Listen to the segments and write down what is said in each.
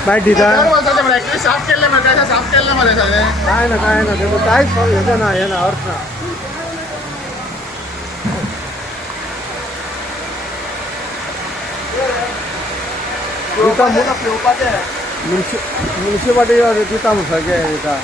काय ठीक आहे ऍक्च्युली साफ केलं मला काय साफ केलं मला काय ना त्याचं काहीच ह्याचं ना हे ना अर्थ ना म्युन्सिपालिटी तिथं सगळे इथं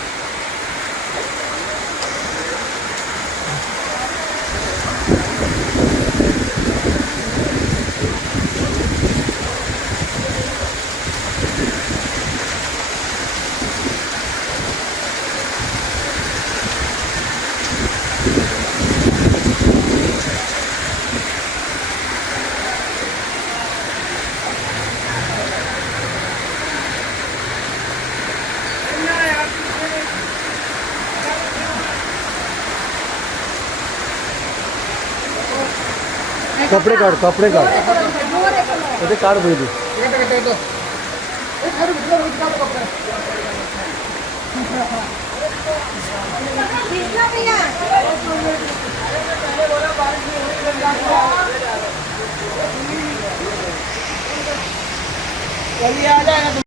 कपडे काढ ते काढ पाहिजे कभी आ जाए ना